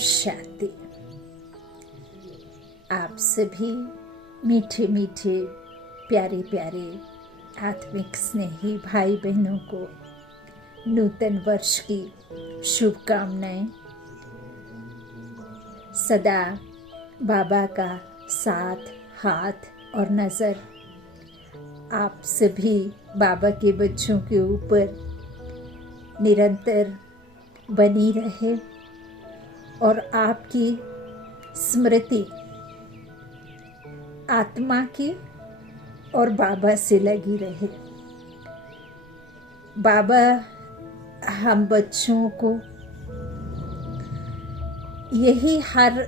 शांति। आप सभी मीठे मीठे प्यारे प्यारे आत्मिक स्नेही भाई बहनों को नूतन वर्ष की शुभकामनाएं। सदा बाबा का साथ, हाथ और नज़र आप सभी बाबा के बच्चों के ऊपर निरंतर बनी रहे और आपकी स्मृति आत्मा की और बाबा से लगी रहे। बाबा हम बच्चों को यही हर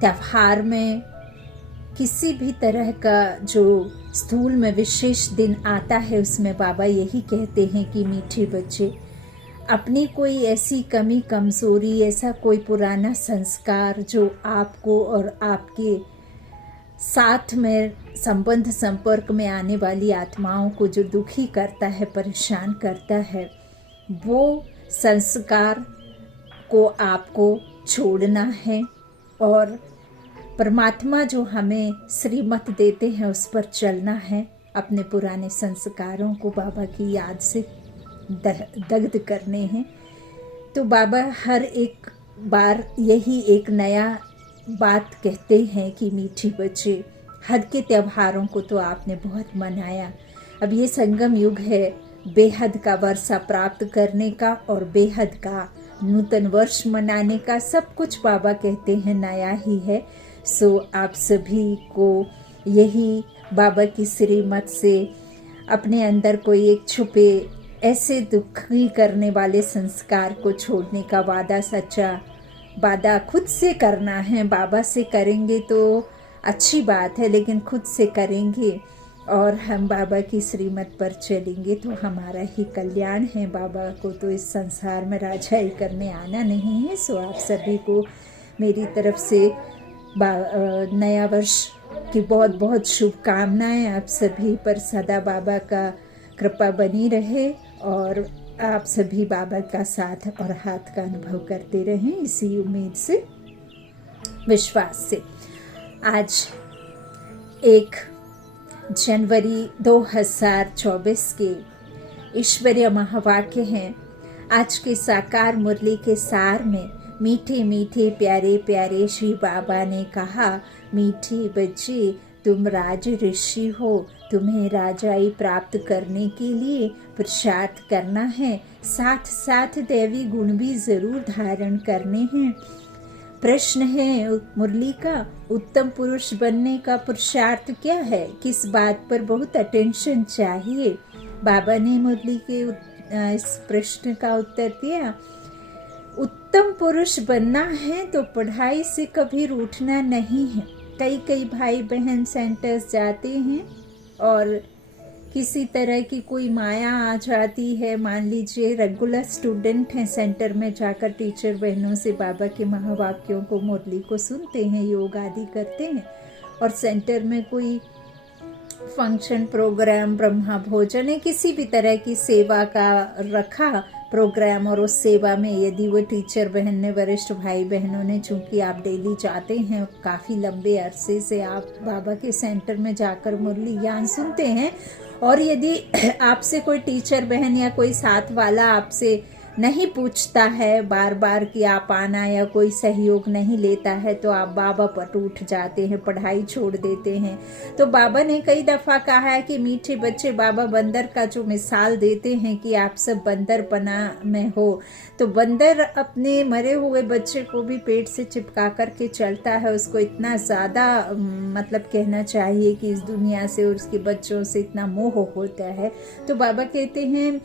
त्योहार में किसी भी तरह का जो स्थूल में विशेष दिन आता है उसमें बाबा यही कहते हैं कि मीठे बच्चे, अपनी कोई ऐसी कमी कमजोरी, ऐसा कोई पुराना संस्कार जो आपको और आपके साथ में संबंध संपर्क में आने वाली आत्माओं को जो दुखी करता है, परेशान करता है, वो संस्कार को आपको छोड़ना है और परमात्मा जो हमें श्रीमत देते हैं उस पर चलना है। अपने पुराने संस्कारों को बाबा की याद से दग्ध करने हैं। तो बाबा हर एक बार यही एक नया बात कहते हैं कि मीठी बच्चे, हद के त्योहारों को तो आपने बहुत मनाया, अब ये संगम युग है बेहद का वर्षा प्राप्त करने का और बेहद का नूतन वर्ष मनाने का। सब कुछ बाबा कहते हैं नया ही है। सो आप सभी को यही बाबा की श्रीमत से अपने अंदर कोई एक छुपे ऐसे दुखी करने वाले संस्कार को छोड़ने का वादा, सच्चा वादा खुद से करना है। बाबा से करेंगे तो अच्छी बात है, लेकिन खुद से करेंगे और हम बाबा की श्रीमत पर चलेंगे तो हमारा ही कल्याण है। बाबा को तो इस संसार में राजाई करने आना नहीं है। सो आप सभी को मेरी तरफ से नया वर्ष की बहुत बहुत शुभकामनाएं। आप सभी पर सदा बाबा का कृपा बनी रहे और आप सभी बाबा का साथ और हाथ का अनुभव करते रहें, इसी उम्मीद से, विश्वास से। आज 1 जनवरी 2024 के ईश्वरीय महावाक्य हैं। आज के साकार मुरली के सार में मीठे मीठे प्यारे प्यारे श्री बाबा ने कहा, मीठे बच्चे, तुम राज ऋषि हो, तुम्हें राजाई प्राप्त करने के लिए पुरुषार्थ करना है, साथ साथ दैवी गुण भी जरूर धारण करने हैं। प्रश्न है मुरली का, उत्तम पुरुष बनने का पुरुषार्थ क्या है, किस बात पर बहुत अटेंशन चाहिए। बाबा ने मुरली के इस प्रश्न का उत्तर दिया, उत्तम पुरुष बनना है तो पढ़ाई से कभी रूठना नहीं है। कई भाई बहन सेंटर्स जाते हैं और किसी तरह की कोई माया आ जाती है। मान लीजिए रेगुलर स्टूडेंट हैं, सेंटर में जाकर टीचर बहनों से बाबा के महावाक्यों को, मुरली को सुनते हैं, योग आदि करते हैं, और सेंटर में कोई फंक्शन, प्रोग्राम, ब्रह्मा भोजन है, किसी भी तरह की सेवा का रखा प्रोग्राम, और उस सेवा में यदि वो टीचर बहन ने, वरिष्ठ भाई बहनों ने, चूंकि आप डेली जाते हैं, काफ़ी लंबे अरसे से आप बाबा के सेंटर में जाकर मुरली ज्ञान सुनते हैं, और यदि आपसे कोई टीचर बहन या कोई साथ वाला आपसे नहीं पूछता है बार बार कि आप आना, या कोई सहयोग नहीं लेता है, तो आप बाबा पर टूट जाते हैं, पढ़ाई छोड़ देते हैं। तो बाबा ने कई दफ़ा कहा है कि मीठे बच्चे, बाबा बंदर का जो मिसाल देते हैं कि आप सब बंदरपना में हो, तो बंदर अपने मरे हुए बच्चे को भी पेट से चिपका करके चलता है। उसको इतना ज़्यादा मतलब कहना चाहिए कि इस दुनिया से और उसके बच्चों से इतना मोह होता है। तो बाबा कहते हैं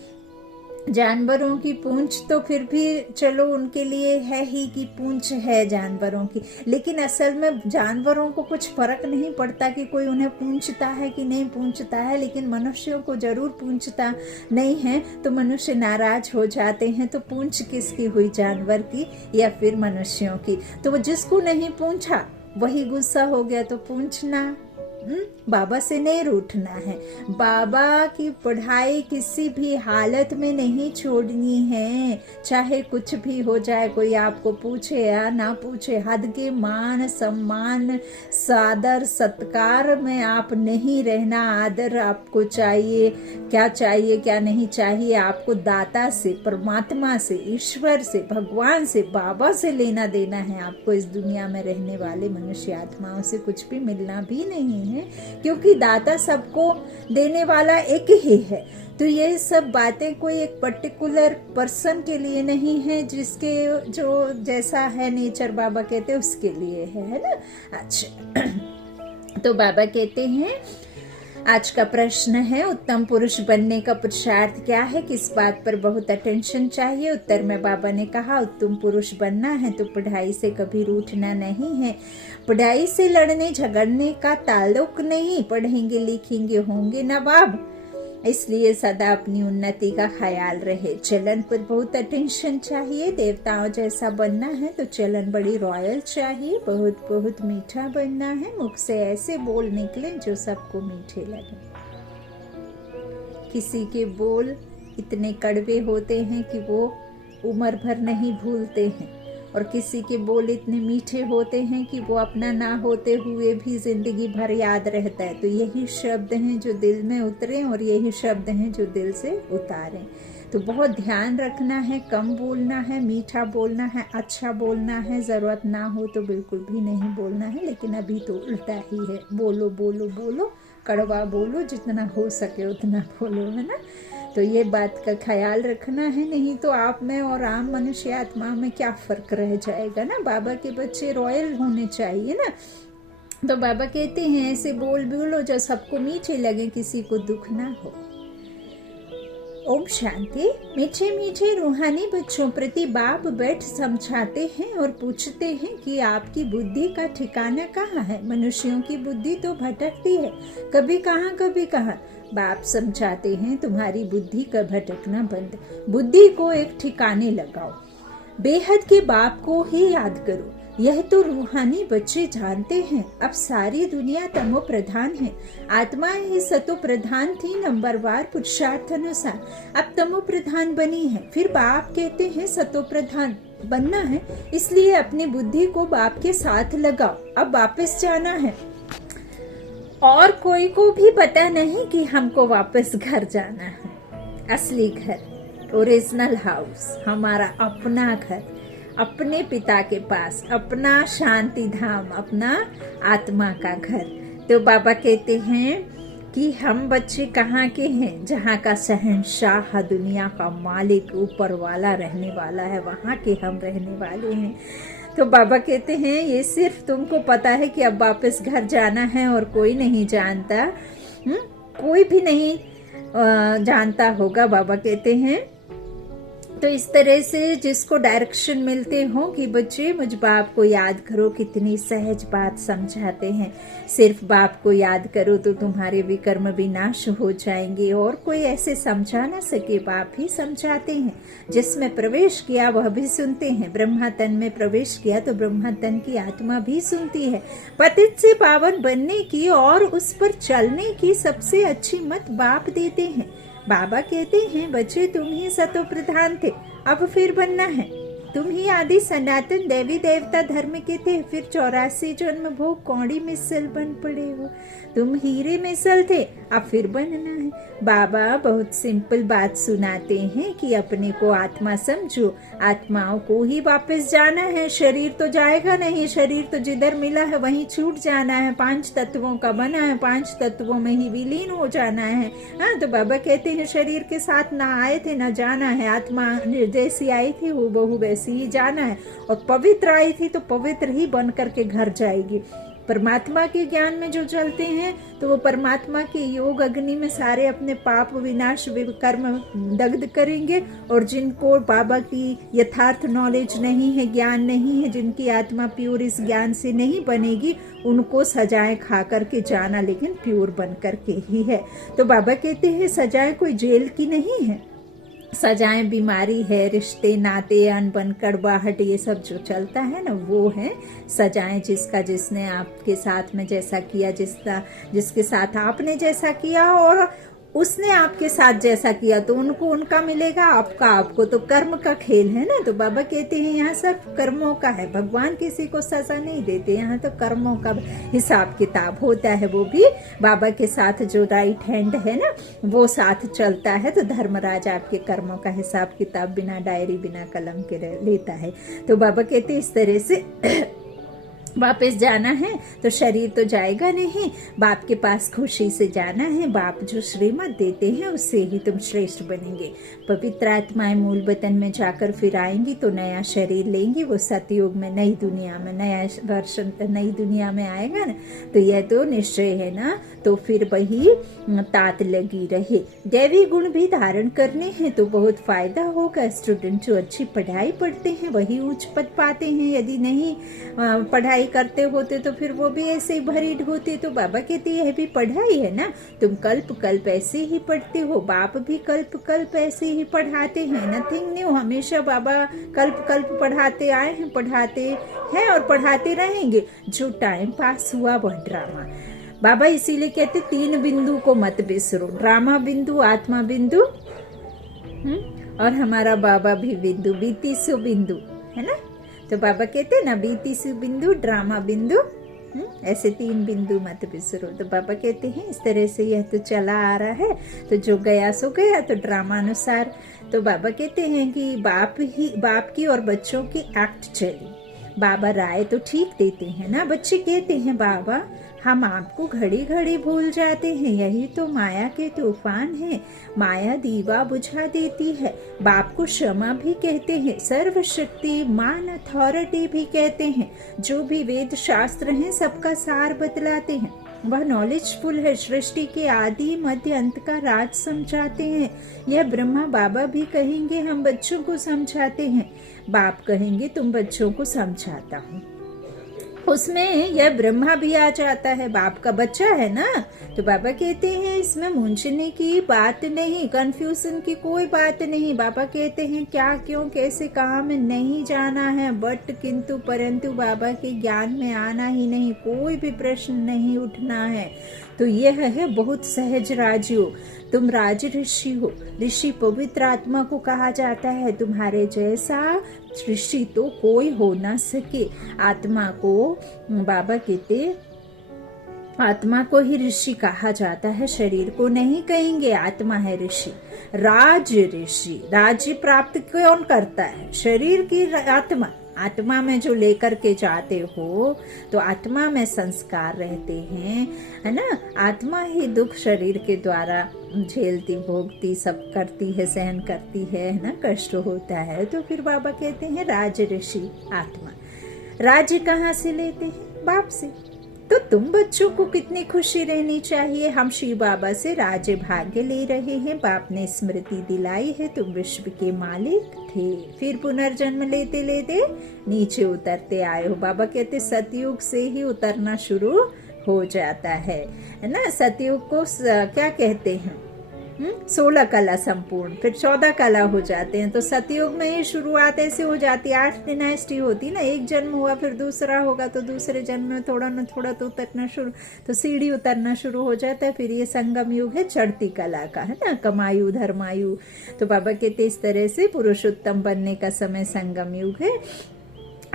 जानवरों की पूंछ तो फिर भी चलो उनके लिए है ही कि पूंछ है जानवरों की, लेकिन असल में जानवरों को कुछ फर्क नहीं पड़ता कि कोई उन्हें पूंछता है कि नहीं पूंछता है, लेकिन मनुष्यों को जरूर पूंछता नहीं है तो मनुष्य नाराज हो जाते हैं। तो पूंछ किसकी हुई, जानवर की या फिर मनुष्यों की? तो वो जिसको नहीं पूंछा वही गुस्सा हो गया, तो पूंछना बाबा से नहीं रूठना है। बाबा की पढ़ाई किसी भी हालत में नहीं छोड़नी है, चाहे कुछ भी हो जाए, कोई आपको पूछे या ना पूछे। हद के मान सम्मान सादर सत्कार में आप नहीं रहना। आदर आपको चाहिए, क्या नहीं चाहिए आपको दाता से, परमात्मा से, ईश्वर से, भगवान से, बाबा से लेना देना है। आपको इस दुनिया में रहने वाले मनुष्य आत्माओं से कुछ भी मिलना भी नहीं है, क्योंकि दाता सबको देने वाला एक ही है। तो ये सब बातें कोई एक पर्टिकुलर पर्सन के लिए नहीं है, जिसके जो जैसा है नेचर बाबा कहते हैं उसके लिए है ना। अच्छा, तो बाबा कहते हैं आज का प्रश्न है, उत्तम पुरुष बनने का पुरुषार्थ क्या है, किस बात पर बहुत अटेंशन चाहिए। उत्तर में बाबा ने कहा, उत्तम पुरुष बनना है तो पढ़ाई से कभी रूठना नहीं है। पढ़ाई से लड़ने झगड़ने का ताल्लुक नहीं। पढ़ेंगे लिखेंगे होंगे नवाब, इसलिए सदा अपनी उन्नति का ख्याल रहे। चलन पर बहुत अटेंशन चाहिए। देवताओं जैसा बनना है तो चलन बड़ी रॉयल चाहिए। बहुत बहुत मीठा बनना है। मुख से ऐसे बोल निकले जो सबको मीठे लगे। किसी के बोल इतने कड़वे होते हैं कि वो उम्र भर नहीं भूलते हैं, और किसी के बोल इतने मीठे होते हैं कि वो अपना ना होते हुए भी जिंदगी भर याद रहता है। तो यही शब्द हैं जो दिल में उतरे, और यही शब्द हैं जो दिल से उतारें। तो बहुत ध्यान रखना है, कम बोलना है, मीठा बोलना है, अच्छा बोलना है। जरूरत ना हो तो बिल्कुल भी नहीं बोलना है, लेकिन अभी तो उल्टा ही है। बोलो बोलो बोलो, कड़वा बोलो, जितना हो सके उतना बोलो, है ना। तो ये बात का ख्याल रखना है, नहीं तो आप में और आम मनुष्य आत्मा में क्या फर्क रह जाएगा ना। बाबा के बच्चे रॉयल होने चाहिए ना। तो बाबा कहते हैं ऐसे बोल बोलो जो सबको मीठे लगे, किसी को दुख ना हो। ओम शांति। मीठे मीठे रूहानी बच्चों प्रति बाप बैठ समझाते हैं और पूछते हैं कि आपकी बुद्धि का ठिकाना कहाँ है। मनुष्यों की बुद्धि तो भटकती है, कभी कहाँ कभी कहाँ। बाप समझाते हैं तुम्हारी बुद्धि का भटकना बंद, बुद्धि को एक ठिकाने लगाओ, बेहद के बाप को ही याद करो। यह तो रूहानी बच्चे जानते हैं। अब सारी दुनिया तमो प्रधान है, आत्मा ही सतो प्रधान थी नंबरवार पुरुषार्थ अनुसार, अब तमो प्रधान बनी है। फिर बाप कहते हैं सतो प्रधान बनना है, इसलिए अपनी बुद्धि को बाप के साथ लगाओ। अब वापस जाना है, और कोई को भी पता नहीं कि हमको वापस घर जाना है। असली घर, ओरिजिनल हाउस, हमारा अपना घर, अपने पिता के पास, अपना शांति धाम, अपना आत्मा का घर। तो बाबा कहते हैं कि हम बच्चे कहाँ के हैं, जहाँ का शहंशाह, दुनिया का मालिक, ऊपर वाला रहने वाला है, वहाँ के हम रहने वाले हैं। तो बाबा कहते हैं ये सिर्फ तुमको पता है कि अब वापस घर जाना है, और कोई नहीं जानता। कोई भी नहीं जानता होगा। बाबा कहते हैं तो इस तरह से जिसको डायरेक्शन मिलते हो कि बच्चे मुझ बाप को याद करो, कितनी सहज बात समझाते हैं। सिर्फ बाप को याद करो तो तुम्हारे विकर्म विनाश हो जाएंगे, और कोई ऐसे समझा ना सके, बाप ही समझाते हैं। जिसमें प्रवेश किया वह भी सुनते हैं। ब्रह्मा तन में प्रवेश किया तो ब्रह्मा तन की आत्मा भी सुनती है। पतित से पावन बनने की और उस पर चलने की सबसे अच्छी मत बाप देते हैं। बाबा कहते हैं बच्चे तुम ही सतो प्रधान थे, अब फिर बनना है। तुम ही आदि सनातन देवी देवता धर्म के थे, फिर 84 जन्म भोग कौड़ी मिसल बन पड़े हो। तुम हीरे मिसल थे, अब फिर बनना है। बाबा बहुत सिंपल बात सुनाते हैं कि अपने को आत्मा समझो, आत्माओं को ही वापस जाना है। शरीर तो जाएगा नहीं, शरीर तो जिधर मिला है वहीं छूट जाना है। 5 तत्वों का बना है, 5 तत्वों में ही विलीन हो जाना है। हाँ, तो बाबा कहते हैं शरीर के साथ ना आए थे ना जाना है। आत्मा जैसी आई थी वो बहु वैसी ही जाना है, और पवित्र आई थी तो पवित्र ही बन करके घर जाएगी। परमात्मा के ज्ञान में जो चलते हैं तो वो परमात्मा के योग अग्नि में सारे अपने पाप विनाश कर्म दग्ध करेंगे। और जिनको बाबा की यथार्थ नॉलेज नहीं है, ज्ञान नहीं है, जिनकी आत्मा प्योर इस ज्ञान से नहीं बनेगी, उनको सजाएं खा करके जाना, लेकिन प्योर बन करके ही है। तो बाबा कहते हैं सजाएं कोई जेल की नहीं है, सजाएं बीमारी है, रिश्ते नाते अनबन कड़वाहट ये सब जो चलता है ना, वो है सजाएं। जिसका जिसने आपके साथ में जैसा किया, जिसके साथ आपने जैसा किया और उसने आपके साथ जैसा किया, तो उनको उनका मिलेगा, आपका आपको। तो कर्म का खेल है ना। तो बाबा कहते हैं यहाँ सिर्फ कर्मों का है, भगवान किसी को सजा नहीं देते, यहाँ तो कर्मों का हिसाब किताब होता है। वो भी बाबा के साथ जो राइट हैंड है ना, वो साथ चलता है। तो धर्मराज आपके कर्मों का हिसाब किताब बिना डायरी बिना कलम के लेता है। तो बाबा कहते हैं इस तरह से वापस जाना है तो शरीर तो जाएगा नहीं, बाप के पास खुशी से जाना है। बाप जो श्रीमत देते हैं उससे ही तुम श्रेष्ठ बनेंगे। पवित्र आत्माएं मूल वतन में जाकर फिर आएंगी तो नया शरीर लेंगी। वो सतयुग में नई दुनिया में नया वर्षन नई दुनिया में आएगा ना, तो यह तो निश्चय है ना। तो फिर वही तात लगी रहे। दैवी गुण भी धारण करने हैं तो बहुत फायदा होगा। स्टूडेंट जो अच्छी पढ़ाई पढ़ते हैं वही उच्च पद पाते हैं। यदि नहीं पढ़ाई करते होते तो फिर वो भी ऐसे ही भरीड होते। तो बाबा कहते यह भी पढ़ाई है ना, तुम कल्प कल्प ऐसे ही पढ़ते हो, बाप भी कल्प कल्प ऐसे ही पढ़ाते हैं। नथिंग न्यू, हमेशा बाबा कल्प कल्प पढ़ाते आए हैं, पढ़ाते हैं और पढ़ाते रहेंगे। जो टाइम पास हुआ वह ड्रामा। बाबा इसीलिए कहते 3 बिंदु को मत बिसरो, ड्रामा बिंदु, आत्मा बिंदु और हमारा बाबा भी बिंदु, बीती सो बिंदु है ना। तो बाबा कहते हैं ना बीती सो बिंदु, ड्रामा बिंदु, ऐसे 3 बिंदु मत बिसरो। तो बाबा कहते हैं इस तरह से यह तो चला आ रहा है, तो जो गया सो गया। तो ड्रामा अनुसार तो बाबा कहते हैं कि बाप की और बच्चों की एक्ट चली। बाबा राय तो ठीक देते हैं ना। बच्चे कहते हैं बाबा हम आपको घड़ी घड़ी भूल जाते हैं, यही तो माया के तूफान है। माया दीवा बुझा देती है। बाप को क्षमा भी कहते हैं, सर्वशक्ति मान अथॉरिटी भी कहते हैं। जो भी वेद शास्त्र हैं सबका सार बतलाते हैं। वह नॉलेजफुल है, सृष्टि के आदि मध्य अंत का राज समझाते हैं। यह ब्रह्मा बाबा भी कहेंगे हम बच्चों को समझाते हैं। बाप कहेंगे तुम बच्चों को समझाता हूँ। उसमें यह ब्रह्मा भी आ जाता है, बाप का बच्चा है ना। तो बाबा कहते हैं इसमें मूंझने की बात नहीं, कंफ्यूजन की कोई बात नहीं। बाबा कहते हैं क्या क्यों कैसे कहाँ में नहीं जाना है, बट किंतु परंतु बाबा के ज्ञान में आना ही नहीं, कोई भी प्रश्न नहीं उठना है। तो यह है बहुत सहज राजयोग। तुम राज ऋषि हो। ऋषि पवित्र आत्मा को कहा जाता है। तुम्हारे जैसा ऋषि तो कोई हो ना सके। आत्मा को बाबा कहते आत्मा को ही ऋषि कहा जाता है, शरीर को नहीं कहेंगे। आत्मा है ऋषि, राज ऋषि। राज्य प्राप्त कौन करता है? शरीर की आत्मा। आत्मा में जो लेकर के जाते हो तो आत्मा में संस्कार रहते हैं, है ना। आत्मा ही दुख शरीर के द्वारा झेलती भोगती सब करती है, सहन करती है ना, कष्ट होता है। तो फिर बाबा कहते हैं राज ऋषि आत्मा। राज्य कहाँ से लेते हैं? बाप से। तो तुम बच्चों को कितनी खुशी रहनी चाहिए। हम शिव बाबा से राज्य भाग्य ले रहे हैं। बाप ने स्मृति दिलाई है तुम विश्व के मालिक थे, फिर पुनर्जन्म लेते लेते नीचे उतरते आए हो। बाबा कहते सतयुग से ही उतरना शुरू हो जाता है ना। सतयुग को क्या कहते हैं? 16 कला संपूर्ण, फिर 14 कला हो जाते हैं। तो सतयुग में ही शुरुआत ऐसे हो जाती है। 8 डिनाइस्टी होती ना, एक जन्म हुआ फिर दूसरा होगा, तो दूसरे जन्म में थोड़ा न थोड़ा तो उतरना शुरू, तो सीढ़ी उतरना शुरू हो जाता है। फिर ये संगम युग है चढ़ती कला का, है ना, कमायु धर्मायु। तो बाबा कहते इस तरह से पुरुषोत्तम बनने का समय संगम युग है।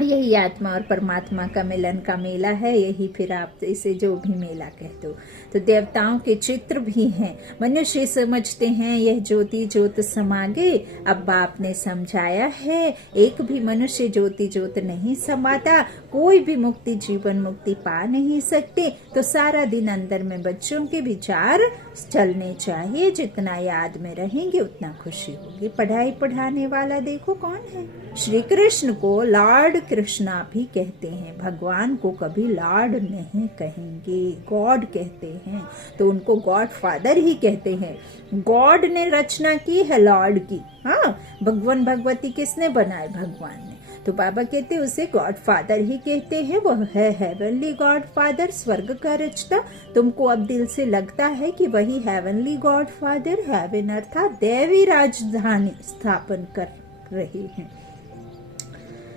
यही आत्मा और परमात्मा का मिलन का मेला है। यही फिर आप इसे जो भी मेला कहते हो। तो देवताओं के चित्र भी हैं। मनुष्य समझते हैं यह ज्योति ज्योत समागे। अब बाप ने समझाया है एक भी मनुष्य ज्योति ज्योत नहीं समाता। कोई भी मुक्ति जीवन मुक्ति पा नहीं सकते। तो सारा दिन अंदर में बच्चों के विचार चलने चाहिए। जितना याद में रहेंगे उतना खुशी होगी। पढ़ाई पढ़ाने वाला देखो कौन है? श्री कृष्ण को लॉर्ड कृष्णा भी कहते हैं। भगवान को कभी लॉर्ड नहीं कहेंगे, गॉड कहते हैं। तो उनको गॉड फादर ही कहते हैं। गॉड ने रचना की है लॉर्ड की। हाँ, भगवान भगवती किसने बनाए? भगवान ने। तो बाबा कहते उसे गॉड फादर ही कहते हैं, वह है हेवनली गॉड फादर, स्वर्ग का रचता। तुमको अब दिल से लगता है कि वही हेवनली गॉड फादर हेवन अर्थात दैवी राजधानी स्थापन कर रहे हैं।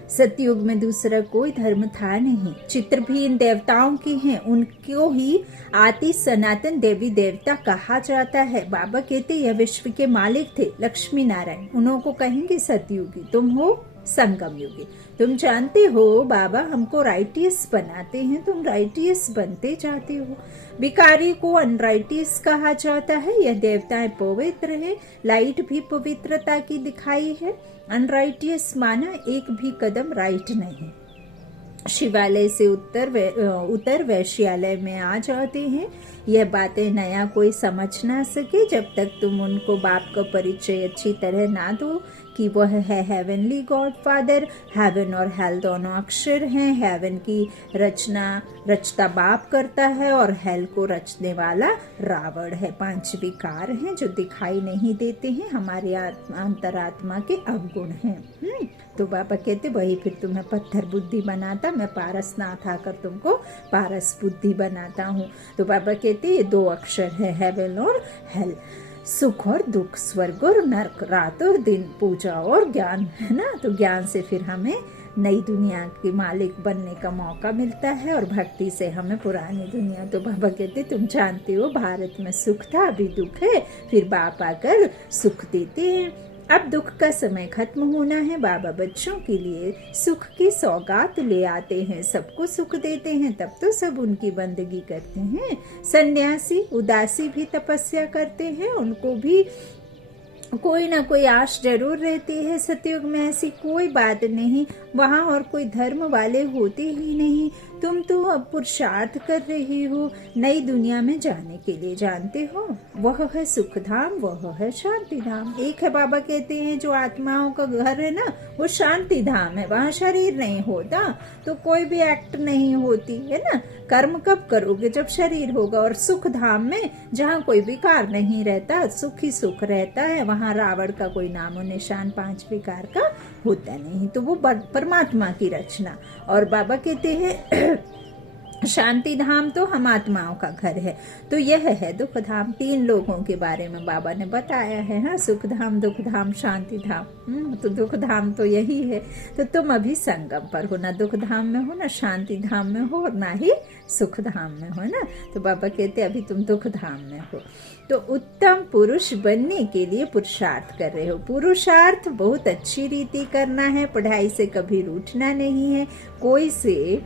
सतयुग में दूसरा कोई धर्म था नहीं, चित्र भी इन देवताओं के हैं, उनको ही आदि सनातन देवी देवता कहा जाता है। बाबा कहते यह विश्व के मालिक थे लक्ष्मी नारायण, उन्हों को कहेंगे सतयुगी, तुम हो संगम युगी। तुम जानते हो बाबा हमको राइटियस बनाते हैं, तुम राइटियस बनते जाते हो। भिखारी को अनराइटियस कहा जाता है, यह देवताएं पवित्र है, लाइट भी पवित्रता की दिखाई है। अनराइटियस माना एक भी कदम राइट नहीं। शिवालय से उत्तर वैश्यालय में आ जाते हैं। यह बातें नया कोई समझ ना सके जब तक तुम उनको बाप का परिचय अच्छी तरह ना दो कि वह है हेवनली गॉड फादर। हेवन और हेल दोनों अक्षर हैं। हेवन की रचता बाप करता है और हेल को रचने वाला रावण है। 5 विकार हैं जो दिखाई नहीं देते हैं, हमारे अंतरात्मा के अवगुण हैं। तो बाबा कहते वही फिर तुम्हें पत्थर बुद्धि बनाता, मैं पारसनाथ आकर तुमको पारस बुद्धि बनाता हूँ। तो बाबा कहते ये 2 अक्षर है हेवन और हेल, सुख और दुख, स्वर्ग और नरक, रात और दिन, पूजा और ज्ञान, है ना। तो ज्ञान से फिर हमें नई दुनिया के मालिक बनने का मौका मिलता है और भक्ति से हमें पुरानी दुनिया। तो बाबा कहते तुम जानते हो भारत में सुख था, अभी दुख है, फिर बाप आकर सुख देते हैं। अब दुख का समय खत्म होना है। बाबा बच्चों के लिए सुख की सौगात ले आते हैं, सबको सुख देते हैं, तब तो सब उनकी बंदगी करते हैं। सन्यासी उदासी भी तपस्या करते हैं, उनको भी कोई ना कोई आश जरूर रहती है। सतयुग में ऐसी कोई बात नहीं, वहाँ और कोई धर्म वाले होते ही नहीं। तुम तो अब पुरुषार्थ कर रही हो नई दुनिया में जाने के लिए, जानते हो वह है सुख धाम, वह है शांति धाम। एक है बाबा कहते हैं जो आत्माओं का घर है ना, वो शांति धाम है, वहाँ शरीर नहीं होता तो कोई भी एक्ट नहीं होती है ना। कर्म कब करोगे? जब शरीर होगा। और सुख धाम में जहाँ कोई विकार नहीं रहता, सुख ही सुख रहता है, वहाँ रावण का कोई नामो निशान 5 विकार का होता नहीं। तो वो परमात्मा की रचना। और बाबा कहते हैं शांति धाम तो हम आत्माओं का घर है। तो यह है दुख धाम। 3 लोगों के बारे में बाबा ने बताया है, हाँ, सुख धाम, दुख धाम, शांति धाम। तो दुख धाम तो यही है। तो तुम अभी संगम पर हो, ना दुख धाम में हो, ना शांति धाम में हो, और ना ही सुख धाम में हो ना। तो बाबा कहते अभी तुम दुख धाम में हो। तो उत्तम पुरुष बनने के लिए पुरुषार्थ कर रहे हो। पुरुषार्थ बहुत अच्छी रीति करना है, पढ़ाई से कभी रूठना नहीं है। कोई से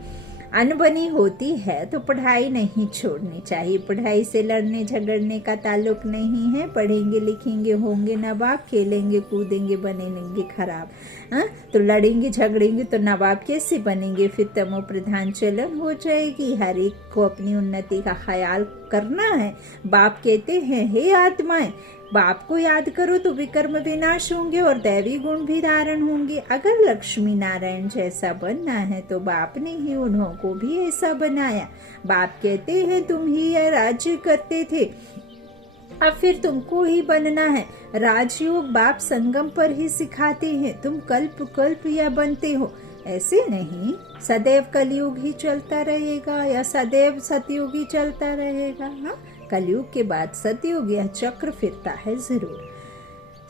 अनबनी होती है तो पढ़ाई नहीं छोड़नी चाहिए। पढ़ाई से लड़ने झगड़ने का ताल्लुक नहीं है। पढ़ेंगे लिखेंगे होंगे नवाब, खेलेंगे कूदेंगे बनेंगे खराब। हाँ, तो लड़ेंगे झगड़ेंगे तो नवाब कैसे बनेंगे? फिर तमो प्रधान चलन हो जाएगी। हर एक को अपनी उन्नति का ख्याल करना है। बाप कहते हैं हे आत्माएं, बाप को याद करो तो विकर्म विनाश होंगे और दैवी गुण भी धारण होंगे। अगर लक्ष्मी नारायण जैसा बनना है तो बाप ने ही उन्हों को भी ऐसा बनाया। बाप कहते हैं तुम ही यह राज्य करते थे, अब फिर तुमको ही बनना है। राजयोग बाप संगम पर ही सिखाते हैं। तुम कल्प कल्प या बनते हो, ऐसे नहीं सदैव कलयुग ही चलता रहेगा या सदैव सतयुग ही चलता रहेगा। हाँ, कलयुग के बाद सतयुग यह चक्र फिरता है जरूर।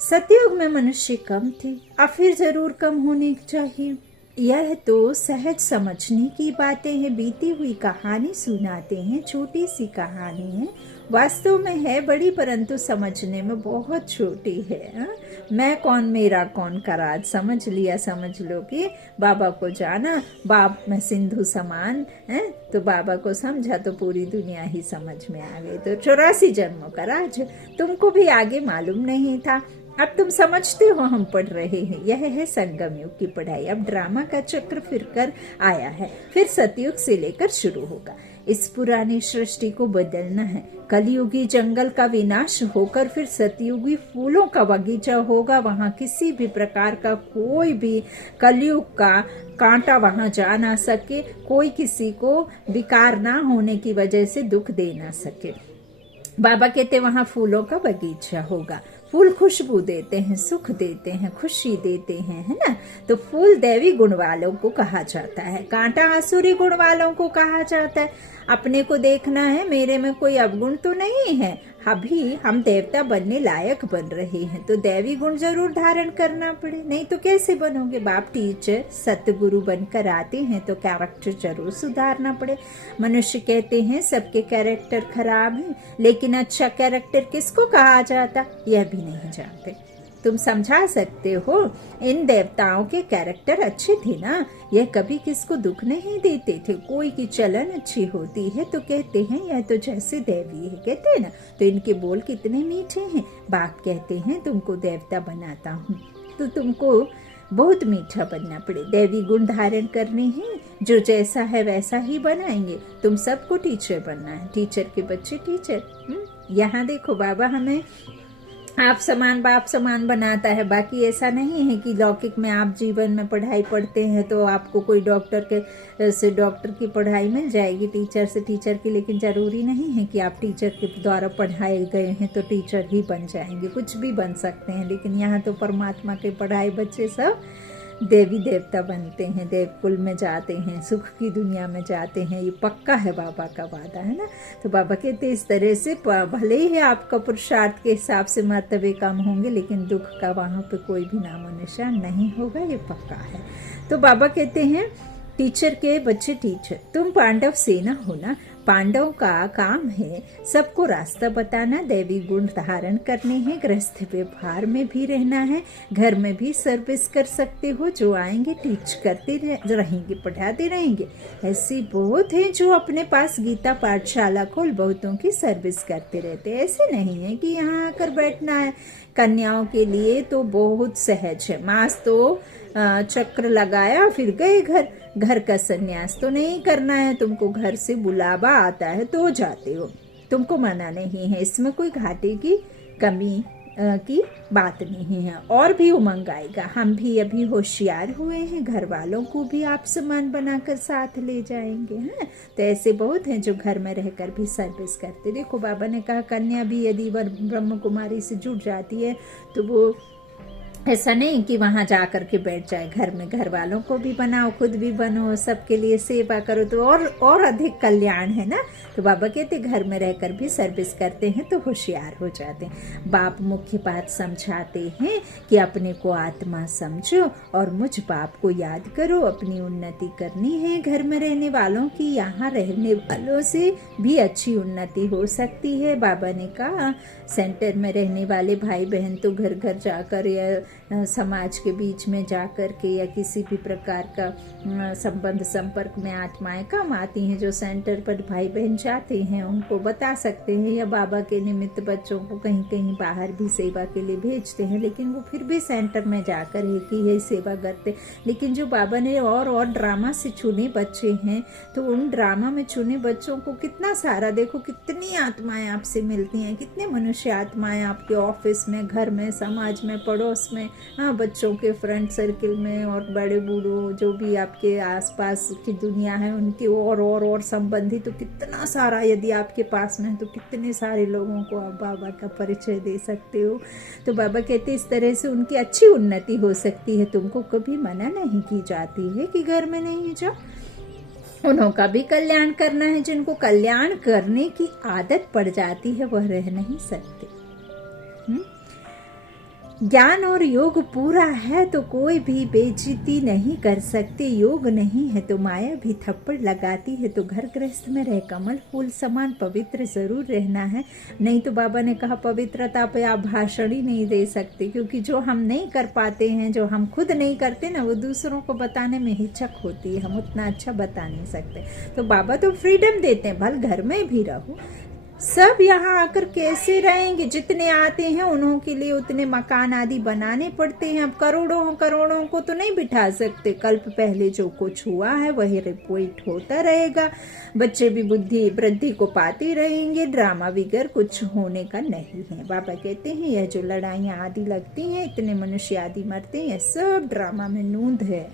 सतयुग में मनुष्य कम थे, अब फिर जरूर कम होने चाहिए। यह तो सहज समझने की बातें हैं। बीती हुई कहानी सुनाते हैं, छोटी सी कहानी है, वास्तव में है बड़ी, परंतु समझने में बहुत छोटी है। हा? मैं कौन मेरा कौन का राज समझ लिया, समझ लो कि बाबा को जाना, बाप में सिंधु समान है, तो बाबा को समझा तो पूरी दुनिया ही समझ में आ गई। तो 84 जन्मों का राज तुमको भी आगे मालूम नहीं था, अब तुम समझते हो हम पढ़ रहे हैं। यह है संगम युग की पढ़ाई। अब ड्रामा का चक्र फिर कर आया है, फिर सतयुग से लेकर शुरू होगा। इस पुरानी सृष्टि को बदलना है। कलयुगी जंगल का विनाश होकर फिर सतयुगी फूलों का बगीचा होगा। वहाँ किसी भी प्रकार का कोई भी कलयुग का कांटा वहाँ जा ना सके, कोई किसी को विकार ना होने की वजह से दुख दे ना सके। बाबा कहते वहाँ फूलों का बगीचा होगा। फूल खुशबू देते हैं, सुख देते हैं, खुशी देते हैं, है ना। तो फूल दैवी गुण वालों को कहा जाता है, कांटा आसुरी गुण वालों को कहा जाता है। अपने को देखना है मेरे में कोई अवगुण तो नहीं है, अभी हम देवता बनने लायक बन रहे हैं तो दैवी गुण जरूर धारण करना पड़े, नहीं तो कैसे बनोगे। बाप टीचर सतगुरु बनकर आते हैं तो कैरेक्टर जरूर सुधारना पड़े। मनुष्य कहते हैं सबके कैरेक्टर खराब है, लेकिन अच्छा कैरेक्टर किसको कहा जाता यह भी नहीं जानते। तुम समझा सकते हो, इन देवताओं के कैरेक्टर अच्छे थे ना, यह कभी किसको दुख नहीं देते थे। कोई की चलन अच्छी होती है तो कहते हैं यह तो जैसे देवी है, कहते हैं ना। तो इनके बोल कितने मीठे हैं। बाप कहते हैं तुमको देवता बनाता हूँ तो तुमको बहुत मीठा बनना पड़े, दैवी गुण धारण करने हैं, जो जैसा है वैसा ही बनाएंगे। तुम सबको टीचर बनना है, टीचर के बच्चे टीचर। यहाँ देखो बाबा हमें आप समान बाप समान बनाता है। बाकी ऐसा नहीं है कि लौकिक में आप जीवन में पढ़ाई पढ़ते हैं तो आपको कोई डॉक्टर के से डॉक्टर की पढ़ाई मिल जाएगी, टीचर से टीचर की, लेकिन जरूरी नहीं है कि आप टीचर के द्वारा पढ़ाए गए हैं तो टीचर ही बन जाएंगे, कुछ भी बन सकते हैं। लेकिन यहाँ तो परमात्मा के पढ़ाए बच्चे सब देवी देवता बनते हैं, देवकुल में जाते हैं, सुख की दुनिया में जाते हैं, ये पक्का है बाबा का वादा, है ना। तो बाबा कहते इस तरह से भले ही आपका पुरुषार्थ के हिसाब से मर्तबे कम होंगे, लेकिन दुख का वहाँ पे कोई भी नामो निशान नहीं होगा, ये पक्का है। तो बाबा कहते हैं टीचर के बच्चे टीचर, तुम पांडव सेना हो ना, पांडवों का काम है सबको रास्ता बताना, दैवी गुण धारण करने हैं, गृहस्थ व्यवहार में भी रहना है, घर में भी सर्विस कर सकते हो, जो आएंगे टीच करते रहेंगे, पढ़ाते रहेंगे। ऐसे बहुत हैं जो अपने पास गीता पाठशाला खोल बहुतों की सर्विस करते रहते हैं। ऐसे नहीं है कि यहाँ आकर बैठना है। कन्याओं के लिए तो बहुत सहज है, मास तो चक्र लगाया फिर गए घर, घर का संन्यास तो नहीं करना है, तुमको घर से बुलावा आता है तो जाते हो, तुमको मना नहीं है, इसमें कोई घाटे की कमी की बात नहीं है। और भी उमंग आएगा, हम भी अभी होशियार हुए हैं, घर वालों को भी आप समान बनाकर साथ ले जाएंगे, हैं। तो ऐसे बहुत हैं जो घर में रहकर भी सर्विस करते। देखो बाबा ने कहा कन्या भी यदि ब्रह्म कुमारी से जुड़ जाती है तो वो ऐसा नहीं कि वहां जा कर के बैठ जाए, घर में घर वालों को भी बनाओ, खुद भी बनो, सबके लिए सेवा करो तो और अधिक कल्याण है ना। तो बाबा कहते घर में रहकर भी सर्विस करते हैं तो होशियार हो जाते हैं। बाप मुख्य बात समझाते हैं कि अपने को आत्मा समझो और मुझ बाप को याद करो, अपनी उन्नति करनी है। घर में रहने वालों की यहाँ रहने वालों से भी अच्छी उन्नति हो सकती है। बाबा ने कहा सेंटर में रहने वाले भाई बहन तो घर घर जाकर या समाज के बीच में जाकर के या किसी भी प्रकार का संबंध संपर्क में आत्माएं कम आती हैं। जो सेंटर पर भाई बहन जाते हैं उनको बता सकते हैं, या बाबा के निमित्त बच्चों को कहीं कहीं बाहर भी सेवा के लिए भेजते हैं, लेकिन वो फिर भी सेंटर में जाकर एक ही सेवा करते। लेकिन जो बाबा ने और ड्रामा से चुने बच्चे हैं तो उन ड्रामा में चुने बच्चों को कितना सारा, देखो कितनी आत्माएं आपसे मिलती हैं, कितने मनुष्य आत्माएं आपके ऑफिस में, घर में, समाज में, पड़ोस में, हाँ बच्चों के फ्रेंड सर्किल में, और बड़े बूढ़ों जो भी आपके आसपास की दुनिया है उनके और संबंधी, तो कितना सारा यदि आपके पास में है तो कितने सारे लोगों को आप बाबा का परिचय दे सकते हो। तो बाबा कहते इस तरह से उनकी अच्छी उन्नति हो सकती है। तुमको कभी मना नहीं की जाती है कि घर में नहीं जाओ, उनका भी कल्याण करना है। जिनको कल्याण करने की आदत पड़ जाती है वह रह नहीं सकते। ज्ञान और योग पूरा है तो कोई भी बेइज्जती नहीं कर सकते। योग नहीं है तो माया भी थप्पड़ लगाती है। तो घर गृहस्थ में रह कमल फूल समान पवित्र जरूर रहना है। नहीं तो बाबा ने कहा पवित्रता पे आप भाषण ही नहीं दे सकते, क्योंकि जो हम नहीं कर पाते हैं, जो हम खुद नहीं करते ना, वो दूसरों को बताने में हिचक होती है, हम उतना अच्छा बता नहीं सकते। तो बाबा तो फ्रीडम देते हैं, भल घर में भी रहो। सब यहाँ आकर कैसे रहेंगे, जितने आते हैं उन्हों के लिए उतने मकान आदि बनाने पड़ते हैं। अब करोड़ों को तो नहीं बिठा सकते। कल्प पहले जो कुछ हुआ है वही रिपोर्ट होता रहेगा। बच्चे भी बुद्धि वृद्धि को पाते रहेंगे। ड्रामा बिगर कुछ होने का नहीं है। बाबा कहते हैं यह जो लड़ाइयाँ आदि लगती हैं, इतने मनुष्य आदि मरते हैं, सब ड्रामा में नूंद है।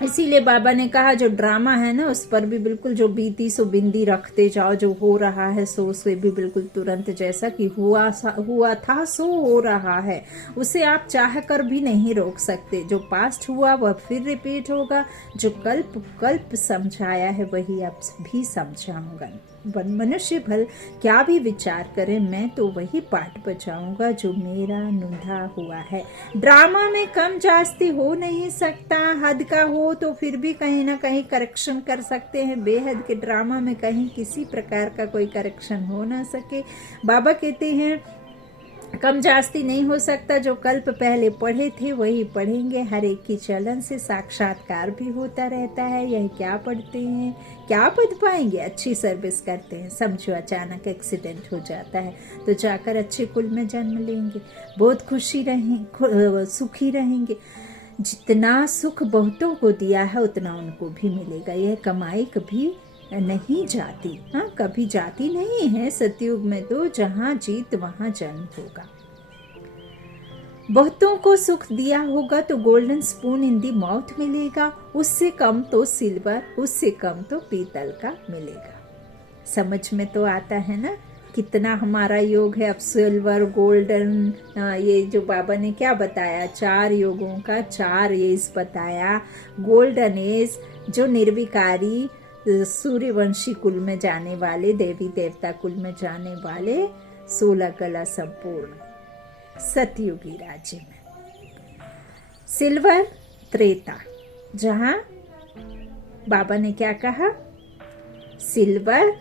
इसीलिए बाबा ने कहा जो ड्रामा है ना उस पर भी बिल्कुल जो बीती सो बिंदी रखते जाओ, जो हो रहा है सो उसे भी बिल्कुल तुरंत, जैसा कि हुआ था सो हो रहा है, उसे आप चाह कर भी नहीं रोक सकते। जो पास्ट हुआ वह फिर रिपीट होगा, जो कल्प समझाया है वही अब भी समझाऊंगा। मनुष्य भल क्या भी विचार करे, मैं तो वही पाठ बचाऊंगा जो मेरा नुंधा हुआ है। ड्रामा में कम जास्ती हो नहीं सकता, हद का हो तो फिर भी कहीं ना कहीं करेक्शन कर सकते हैं। बेहद के ड्रामा में कहीं किसी प्रकार का कोई करेक्शन हो ना सके। बाबा कहते हैं कम जास्ती नहीं हो सकता, जो कल्प पहले पढ़े थे वही पढ़ेंगे। हर एक की चलन से साक्षात्कार भी होता रहता है। यह क्या पढ़ते हैं, क्या पढ़ पाएंगे, अच्छी सर्विस करते हैं, समझो अचानक एक्सीडेंट हो जाता है तो जाकर अच्छे कुल में जन्म लेंगे, बहुत सुखी रहेंगे। जितना सुख बहुतों को दिया है उतना उनको भी मिलेगा। यह कमाई कभी नहीं जाती, हाँ कभी जाती नहीं है। सतयुग में तो जहाँ जीत वहाँ जन्म होगा। बहुतों को सुख दिया होगा तो golden spoon in the mouth मिलेगा, उससे कम तो सिल्वर, उससे कम तो पीतल का मिलेगा। समझ में तो आता है ना कितना हमारा योग है। अब सिल्वर, गोल्डन, ये जो बाबा ने क्या बताया, 4 योगों का 4 एज बताया। गोल्डन एज जो निर्विकारी सूर्यवंशी कुल में जाने वाले, देवी देवता कुल में जाने वाले, 16 कला संपूर्ण सतयुगी राज्य में। सिल्वर त्रेता, जहां बाबा ने क्या कहा, सिल्वर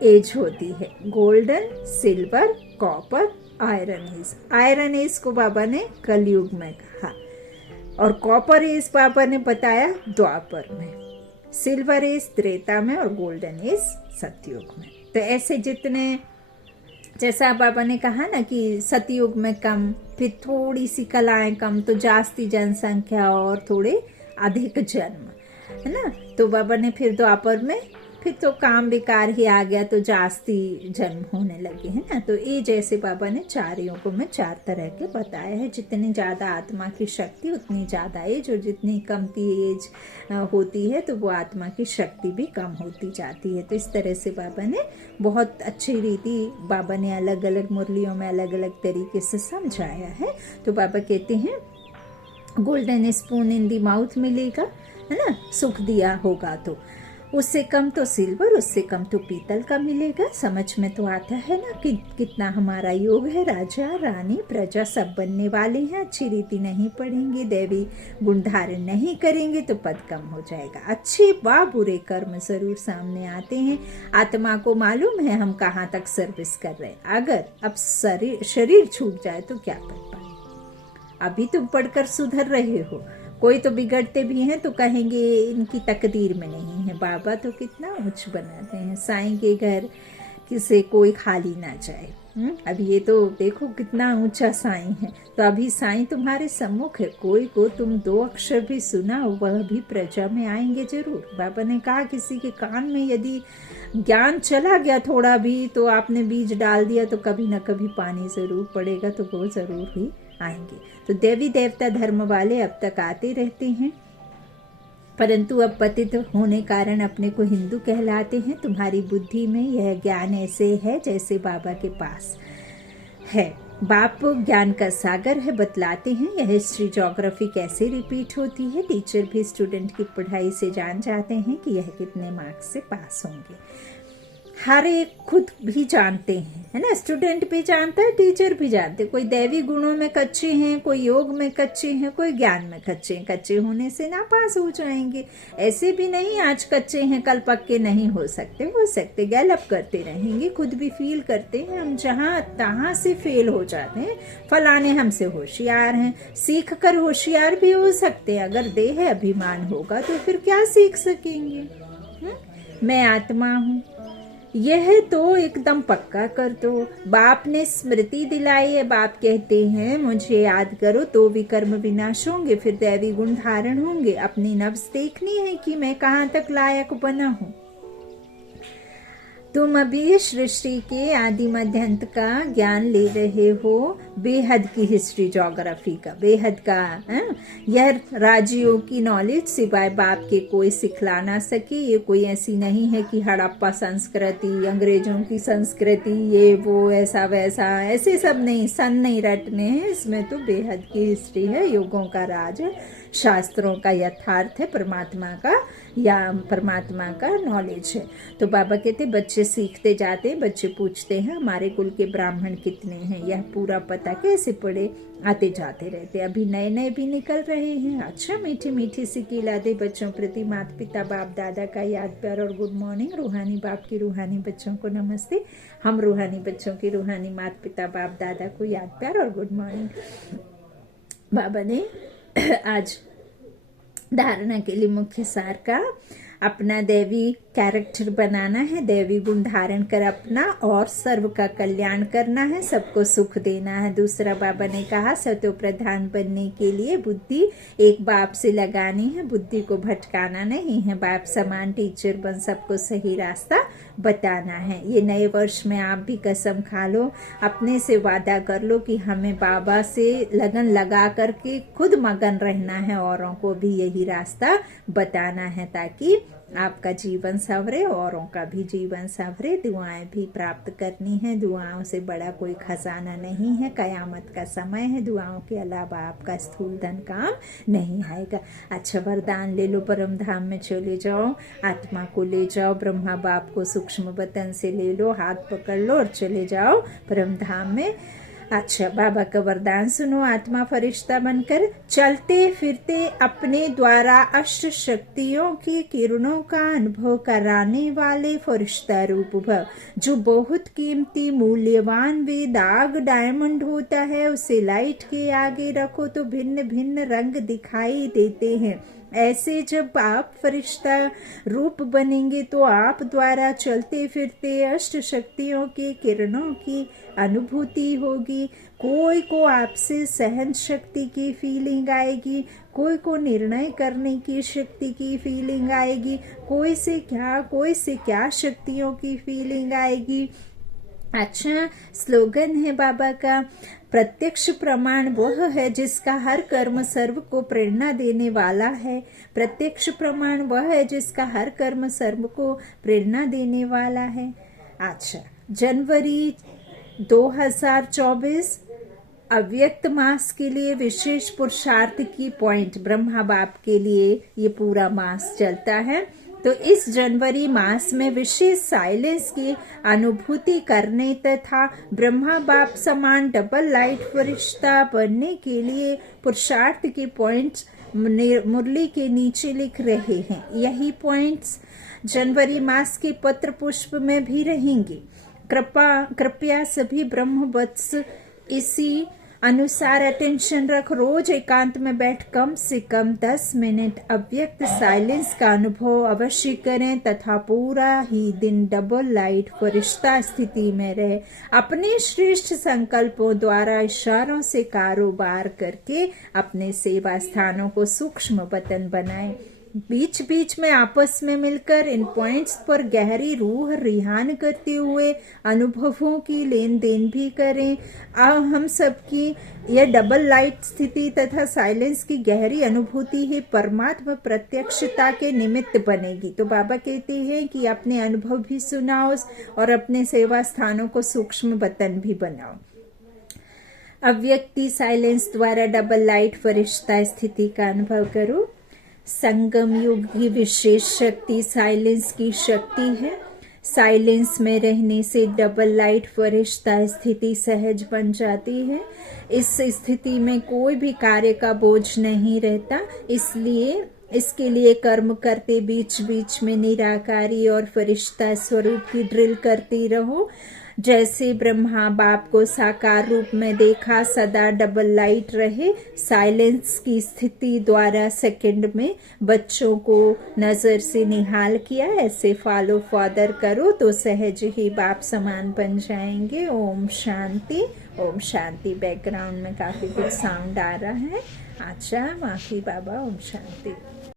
एज होती है, golden, silver, copper, iron age. Iron age को बाबा ने कलयुग में कहा और कॉपर एज बाबा ने बताया द्वापर में, सिल्वर एज त्रेता में और गोल्डन एज सतयुग में। तो ऐसे जितने, जैसा बाबा ने कहा ना कि सतयुग में कम, फिर थोड़ी सी कलाएं कम तो जास्ती जनसंख्या और थोड़े अधिक जन्म, है ना। तो बाबा ने फिर द्वापर में फिर तो काम बेकार ही आ गया तो जास्ती जन्म होने लगे, है ना। तो ये जैसे बाबा ने 4 योगों में 4 तरह के बताया है। जितनी ज्यादा आत्मा की शक्ति उतनी ज्यादा एज, और जितनी कमती एज होती है तो वो आत्मा की शक्ति भी कम होती जाती है। तो इस तरह से बाबा ने बहुत अच्छी रीति, बाबा ने अलग अलग मुरलियों में अलग अलग तरीके से समझाया है। तो बाबा कहते हैं golden spoon in the mouth मिलेगा, है ना, सुख दिया होगा तो। उससे कम तो सिल्वर, उससे कम तो पीतल का मिलेगा। समझ में तो आता है ना कि कितना हमारा योग है। राजा रानी प्रजा सब बनने वाले हैं। अच्छी रीति नहीं पढ़ेंगे, दैवी गुण धारण नहीं करेंगे तो पद कम हो जाएगा। अच्छे व बुरे कर्म जरूर सामने आते हैं। आत्मा को मालूम है हम कहाँ तक सर्विस कर रहे हैं। अगर अब शरीर छूट जाए तो क्या कर पाए। अभी तुम पढ़कर सुधर रहे हो, कोई तो बिगड़ते भी हैं तो कहेंगे इनकी तकदीर में नहीं है। बाबा तो कितना उच्च बनाते हैं, साईं के घर किसे कोई खाली ना जाए। अब ये तो देखो कितना ऊंचा साईं है। तो अभी साईं तुम्हारे सम्मुख है, कोई को तुम 2 अक्षर भी सुना वह भी प्रजा में आएंगे जरूर। बाबा ने कहा किसी के कान में यदि ज्ञान चला गया थोड़ा भी, तो आपने बीज डाल दिया तो कभी ना कभी पानी जरूर पड़ेगा, तो वो जरूर ही आएंगे। तो देवी देवता धर्म वाले अब तक आते रहते हैं, परंतु अब पतित होने कारण अपने को हिंदू कहलाते हैं। तुम्हारी बुद्धि में यह ज्ञान ऐसे है जैसे बाबा के पास है। बाप ज्ञान का सागर है, बतलाते हैं यह हिस्ट्री ज्योग्राफी कैसे रिपीट होती है। टीचर भी स्टूडेंट की पढ़ाई से जान जाते हैं कि यह कितने मार्क्स से पास होंगे। हर एक खुद भी जानते हैं, है ना। स्टूडेंट भी जानता है, टीचर भी जानते हैं। कोई दैवी गुणों में कच्चे हैं, कोई योग में कच्चे हैं, कोई ज्ञान में कच्चे हैं। कच्चे होने से ना पास हो जाएंगे, ऐसे भी नहीं आज कच्चे हैं कल पक्के नहीं हो सकते, गैलअप करते रहेंगे। खुद भी फील करते हैं हम जहाँ तहाँ से फेल हो जाते हैं। फलाने हमसे होशियार हैं, सीख कर होशियार भी हो सकते हैं। अगर देह अभिमान होगा तो फिर क्या सीख सकेंगे। मैं आत्मा हूँ यह तो एकदम पक्का कर दो। बाप ने स्मृति दिलाई है, बाप कहते हैं मुझे याद करो तो विकर्म विनाश होंगे, फिर दैवी गुण धारण होंगे। अपनी नब्ज देखनी है कि मैं कहाँ तक लायक बना हूँ। तुम अभी सृष्टि के आदि मध्य अंत का ज्ञान ले रहे हो, बेहद की हिस्ट्री ज्योग्राफी का, बेहद का है? यह राजियों की नॉलेज सिवाय बाप के कोई सिखला ना सके। ये कोई ऐसी नहीं है कि हड़प्पा संस्कृति, अंग्रेजों की संस्कृति, ये वो ऐसा वैसा, ऐसे सब नहीं, सन नहीं रटने हैं इसमें। तो बेहद की हिस्ट्री है, युगों का राज है, शास्त्रों का यथार्थ है, परमात्मा का नॉलेज है। तो बाबा कहते बच्चे सीखते जाते हैं, बच्चे पूछते हैं हमारे कुल के ब्राह्मण कितने हैं, यह पूरा पता कैसे पड़े, आते जाते रहते। अभी नए नए भी निकल रहे हैं। अच्छा, मीठी मीठी सी किलाते बच्चों प्रति माता पिता बाप दादा का याद प्यार और गुड मॉर्निंग। रूहानी बाप की रूहानी बच्चों को नमस्ते। हम रूहानी बच्चों की रूहानी माता पिता बाप दादा को याद प्यार और गुड मॉर्निंग। बाबा ने आज धारणा के लिए मुख्य सार का अपना दैवी कैरेक्टर बनाना है, दैवी गुण धारण कर अपना और सर्व का कल्याण करना है, सबको सुख देना है। दूसरा बाबा ने कहा सतो प्रधान बनने के लिए बुद्धि एक बाप से लगानी है, बुद्धि को भटकाना नहीं है। बाप समान टीचर बन सबको सही रास्ता बताना है। ये नए वर्ष में आप भी कसम खा लो, अपने से वादा कर लो कि हमें बाबा से लगन लगा करके खुद मगन रहना है, औरों को भी यही रास्ता बताना है, ताकि आपका जीवन संवरे, औरों का भी जीवन संवरे। दुआएं भी प्राप्त करनी है, दुआओं से बड़ा कोई खजाना नहीं है। कयामत का समय है, दुआओं के अलावा आपका स्थूल धन काम नहीं आएगा। अच्छा, वरदान ले लो, परम धाम में चले जाओ, आत्मा को ले जाओ, ब्रह्मा बाप को सूक्ष्म बतन से ले लो, हाथ पकड़ लो और चले जाओ परम धाम में। अच्छा, बाबा का वरदान सुनो। आत्मा फरिश्ता बनकर चलते फिरते अपने द्वारा अष्ट शक्तियों की किरणों का अनुभव कराने वाले फरिश्ता रूप भव। जो बहुत कीमती मूल्यवान वे दाग डायमंड होता है, उसे लाइट के आगे रखो तो भिन्न भिन्न रंग दिखाई देते हैं। ऐसे जब आप फरिश्ता रूप बनेंगे तो आप द्वारा चलते फिरते अष्ट शक्तियों के किरणों की अनुभूति होगी। कोई को आपसे सहन शक्ति की फीलिंग आएगी, कोई को निर्णय करने की शक्ति की फीलिंग आएगी, कोई से क्या शक्तियों की फीलिंग आएगी। अच्छा, स्लोगन है बाबा का, प्रत्यक्ष प्रमाण वह है जिसका हर कर्म सर्व को प्रेरणा देने वाला है। प्रत्यक्ष प्रमाण वह है जिसका हर कर्म सर्व को प्रेरणा देने वाला है। अच्छा, जनवरी 2024 अव्यक्त मास के लिए विशेष पुरुषार्थ की पॉइंट ब्रह्मा बाप के लिए ये पूरा मास चलता है। तो इस जनवरी मास में विशेष साइलेंस की अनुभूति करने तथा ब्रह्मा बाप समान डबल लाइट फरिश्ता बनने के लिए पुरुषार्थ के पॉइंट्स मुरली के नीचे लिख रहे हैं। यही पॉइंट्स जनवरी मास के पत्र पुष्प में भी रहेंगे। कृपया सभी ब्रह्म वत्स इसी अनुसार अटेंशन रख। रोज एकांत में बैठ कम से कम 10 मिनट अव्यक्त साइलेंस का अनुभव अवश्य करें तथा पूरा ही दिन डबल लाइट फरिश्ता स्थिति में रहे। अपने श्रेष्ठ संकल्पों द्वारा इशारों से कारोबार करके अपने सेवा स्थानों को सूक्ष्म वतन बनाएं। बीच बीच में आपस में मिलकर इन पॉइंट्स पर गहरी रूह रिहान करते हुए अनुभवों की लेन देन भी करें। हम सबकी यह डबल लाइट स्थिति तथा साइलेंस की गहरी अनुभूति ही परमात्मा प्रत्यक्षता के निमित्त बनेगी। तो बाबा कहते हैं कि अपने अनुभव भी सुनाओ और अपने सेवा स्थानों को सूक्ष्म वतन भी बनाओ। अव्यक्ति साइलेंस द्वारा डबल लाइट फरिश्ता स्थिति का अनुभव करो। संगम युग की विशेष शक्ति साइलेंस की शक्ति है। साइलेंस में रहने से डबल लाइट फरिश्ता स्थिति सहज बन जाती है। इस स्थिति में कोई भी कार्य का बोझ नहीं रहता, इसलिए इसके लिए कर्म करते बीच बीच में निराकारी और फरिश्ता स्वरूप की ड्रिल करती रहो। जैसे ब्रह्मा बाप को साकार रूप में देखा, सदा डबल लाइट रहे। साइलेंस की स्थिति द्वारा सेकंड में बच्चों को नजर से निहाल किया। ऐसे फॉलो फादर करो तो सहज ही बाप समान बन जाएंगे। ओम शांति, ओम शांति। बैकग्राउंड में काफी कुछ साउंड आ रहा है। अच्छा, माफी बाबा। ओम शांति।